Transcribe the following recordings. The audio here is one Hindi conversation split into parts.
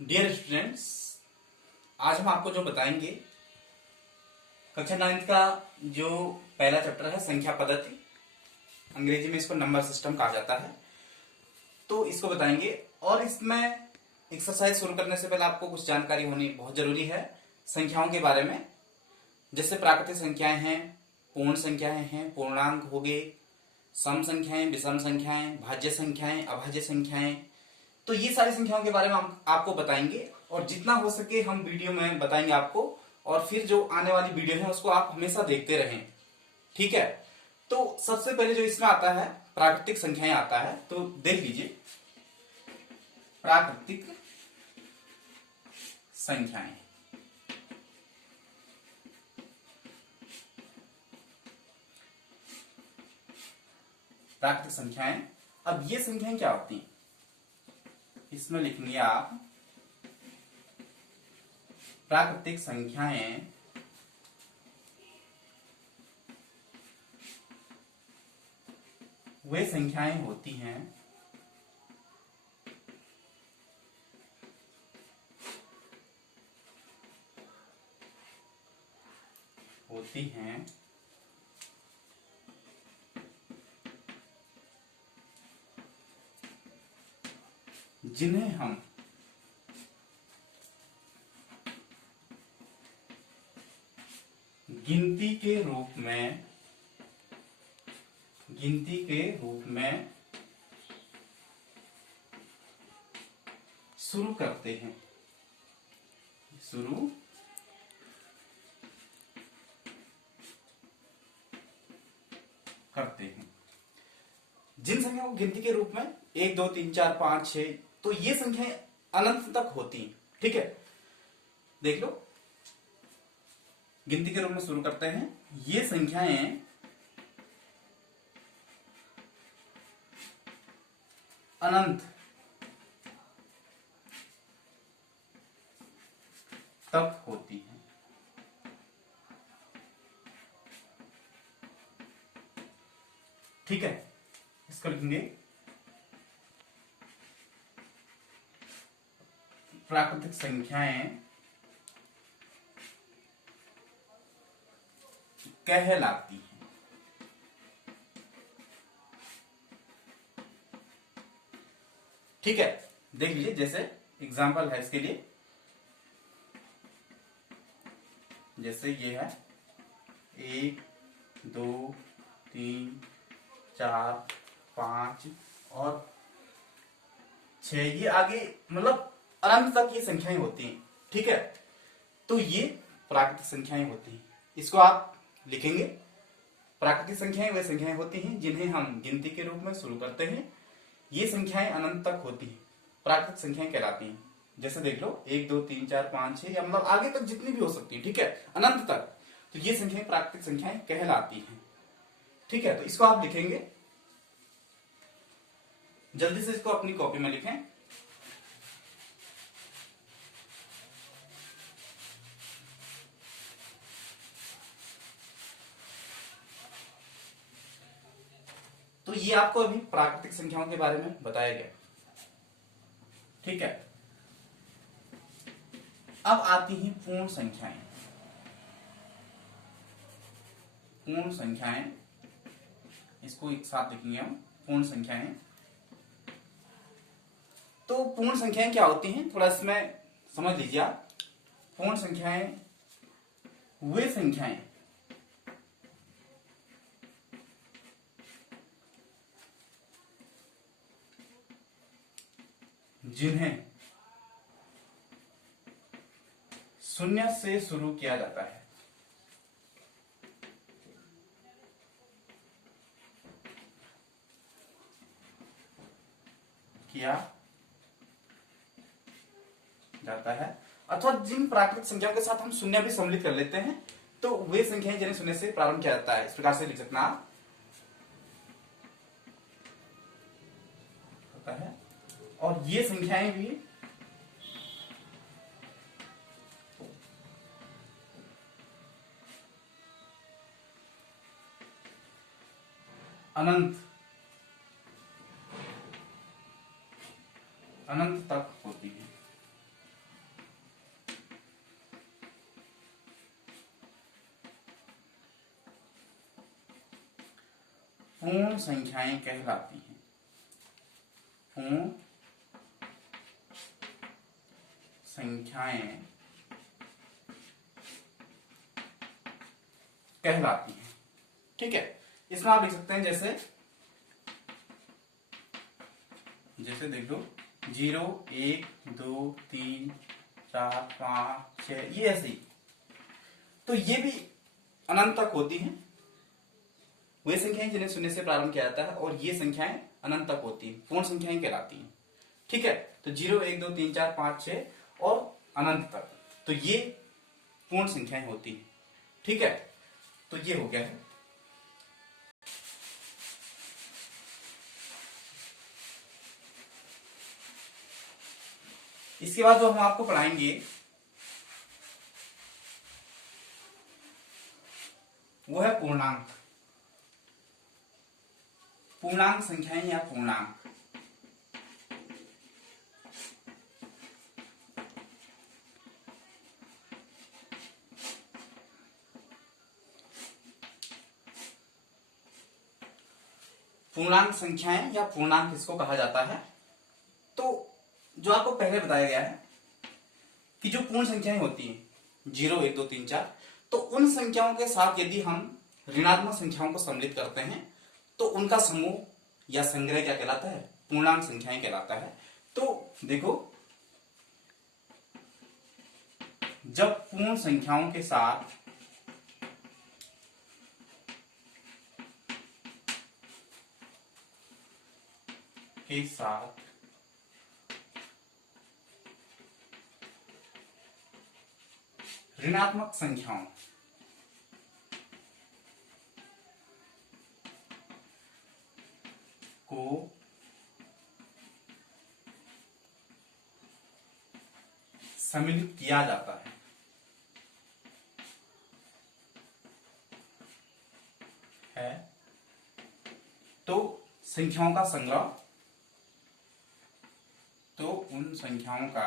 डियर स्टूडेंट्स, आज हम आपको जो बताएंगे कक्षा 9 का जो पहला चैप्टर है संख्या पद्धति, अंग्रेजी में इसको नंबर सिस्टम कहा जाता है। तो इसको बताएंगे और इसमें एक्सरसाइज शुरू करने से पहले आपको कुछ जानकारी होनी बहुत जरूरी है संख्याओं के बारे में। जैसे प्राकृतिक संख्याएं हैं, पूर्ण संख्याएं हैं, पूर्णांक हो गए, सम संख्याएं, विषम संख्याएं, भाज्य संख्याएं, अभाज्य संख्याएं। तो ये सारी संख्याओं के बारे में हम आपको बताएंगे और जितना हो सके हम वीडियो में बताएंगे आपको। और फिर जो आने वाली वीडियो है उसको आप हमेशा देखते रहें, ठीक है। तो सबसे पहले जो इसमें आता है प्राकृतिक संख्याएं आता है, तो देख लीजिए प्राकृतिक संख्याएं। प्राकृतिक संख्याएं, अब ये संख्याएं क्या होती हैं, इसमें लिखेंगे आप प्राकृतिक संख्याएं वे संख्याएं होती हैं जिन्हें हम गिनती के रूप में शुरू करते हैं। जिन संख्याओं को गिनती के रूप में 1 2 3 4 5 6, तो ये संख्याएं अनंत तक होती हैं, ठीक है। देख लो, गिनती के रूप में शुरू करते हैं, ये संख्याएं अनंत तक होती हैं। ठीक है, इसको लिखेंगे प्राकृतिक संख्याएं कहलाती हैं। ठीक है, देख लीजिए, जैसे एग्जांपल है इसके लिए, जैसे ये है 1 2 3 4 5 और 6, ये आगे मतलब अनंत तक ये संख्याएं होती हैं, ठीक है। तो ये प्राकृतिक संख्याएं होती हैं, इसको आप लिखेंगे प्राकृतिक संख्याएं वे संख्याएं होती हैं जिन्हें हम गिनती के रूप में शुरू करते हैं, ये संख्याएं अनंत तक होती हैं, प्राकृतिक संख्याएं कहलाती हैं। जैसे देख लो 1 2 3 4 5 6, या मतलब आगे तक जितनी भी हो सकती है, ठीक है, अनंत तक, तो ये संख्याएं प्राकृतिक संख्याएं कहलाती हैं, ठीक है। तो इसको आप लिखेंगे, जल्दी से इसको अपनी कॉपी में लिखें। तो ये आपको अभी प्राकृतिक संख्याओं के बारे में बताया गया, ठीक है। अब आती हैं पूर्ण संख्याएं। पूर्ण संख्याएं, इसको एक साथ लिखेंगे हम, पूर्ण संख्याएं। तो पूर्ण संख्याएं क्या होती हैं, थोड़ा इसमें समझ लीजिए आप। पूर्ण संख्याएं वे संख्याएं जिन्हें शून्य से शुरू किया जाता है। अथवा जिन प्राकृतिक संख्याओं के साथ हम शून्य भी सम्मिलित कर लेते हैं, तो वे संख्याएं जिन्हें शून्य से प्रारंभ किया जाता है। इस प्रकार से लिख सकना होता है। और ये संख्याएं भी अनंत अनंत तक होती है। संख्याएं कहलाती हैं। पूर्ण संख्याएं कहलाती हैं। ठीक है, इसमें आप लिख सकते हैं जैसे देख लो 0 1 2 3 4 5 6 ये ऐसे ही। तो ये भी अनंत तक होती हैं। वे संख्याएं जिन्हें शून्य से प्रारंभ किया जाता है और ये संख्याएं अनंत तक होती हैं, पूर्ण संख्याएं कहलाती हैं। ठीक है, तो 0 1 2 3 4 5 6 और अनंत तक, तो ये पूर्ण संख्याएं होती हैं। ठीक है, तो ये हो गया है। इसके बाद जो हम आपको पढ़ाएंगे वो है पूर्णांक। पूर्णांक संख्याएं या पूर्णांक। पूर्णांक संख्याएं या पूर्णांक किसको कहा जाता है? तो जो आपको पहले बताया गया है कि जो पूर्ण संख्याएं होती हैं 0 1 2 3 4, तो उन संख्याओं के साथ यदि हम ऋणात्मक संख्याओं को सम्मिलित करते हैं तो उनका समूह या संग्रह क्या कहलाता है? पूर्णांक संख्याएं कहलाता है। तो देखो, जब पूर्ण संख्याओं के साथ ऋणात्मक संख्याओं को सम्मिलित किया जाता है तो संख्याओं का संग्रह, तो उन संख्याओं का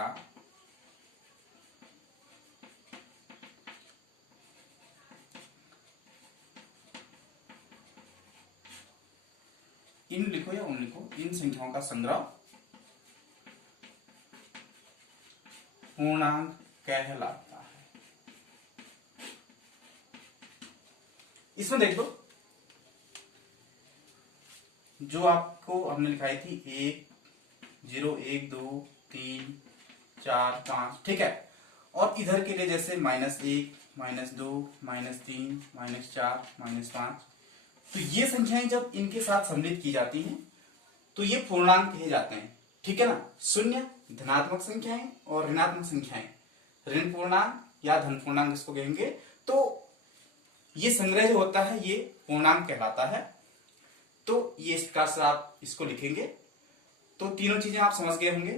इन लिखो या उन लिखो, इन संख्याओं का संग्रह पूर्णांक कहलाता है। इसमें देख लो, जो आपको हमने लिखाई थी 0 1 2 3 4 5, ठीक है, और इधर के लिए जैसे -1 -2 -3 -4 -5, तो ये संख्याएं जब इनके साथ सम्मिलित की जाती हैं तो ये पूर्णांक कहे जाते हैं। ठीक है ना, शून्य धनात्मक संख्याएं और ऋणात्मक संख्याएं, ऋण पूर्णांक या धन पूर्णांक इसको कहेंगे, तो ये संग्रह जो होता है ये पूर्णांक कहलाता है। तो ये इस प्रकार से आप इसको लिखेंगे। तो तीनों चीजें आप समझ गए होंगे,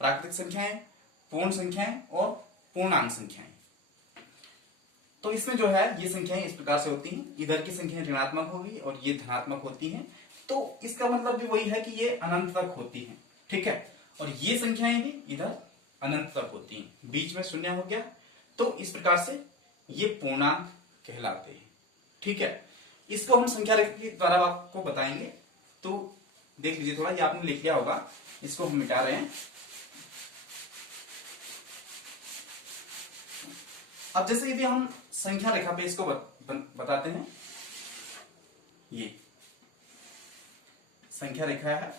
प्राकृतिक संख्याएं, पूर्ण संख्याएं और पूर्णांक संख्याएं। तो इसमें जो है ये संख्याएं इस प्रकार से होती हैं, इधर की संख्याएं ऋणात्मक होगी और ये धनात्मक होती हैं। तो इसका मतलब भी वही है कि ये अनंत तक होती हैं। ठीक है, और ये संख्याएं भी इधर अनंत तक होती हैं, बीच में शून्य हो गया, तो इस प्रकार से ये पूर्णांक कहलाते हैं। ठीक है, इसको हम संख्या रेखा के द्वारा आपको बताएंगे। तो देख लीजिए थोड़ा, ये आपने लिख लिया होगा, इसको हम मिटा रहे हैं। अब जैसे यदि हम संख्या रेखा पे इसको बताते हैं, ये संख्या रेखा है,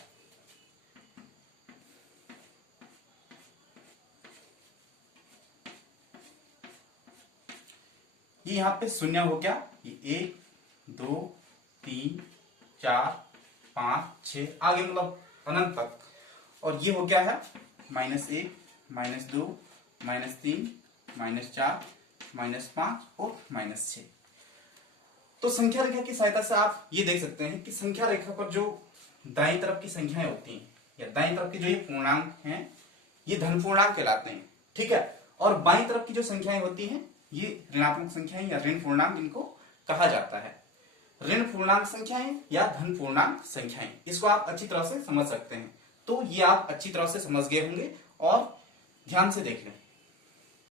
ये यहां पे शून्य हो गया, ये 1 2 3 4 5 6 आगे मतलब अनंत तक, और ये हो गया है -1 -2 -3 -4 -5 और -6। तो संख्या रेखा की सहायता से आप ये देख सकते हैं कि संख्या रेखा पर जो दाईं तरफ की संख्याएं होती हैं या दाईं तरफ के जो ये पूर्णांक हैं ये धन पूर्णांक कहलाते हैं। ठीक है, और बाईं तरफ की जो संख्याएं होती हैं ये ऋणात्मक संख्याएं या ऋण पूर्णांक इनको कहा जाता है। ऋण पूर्णांक संख्याएं या धन पूर्णांक संख्याएं, इसको आप अच्छी तरह से समझ सकते हैं। तो ये आप अच्छी तरह से समझ गए होंगे और ध्यान से देख लें।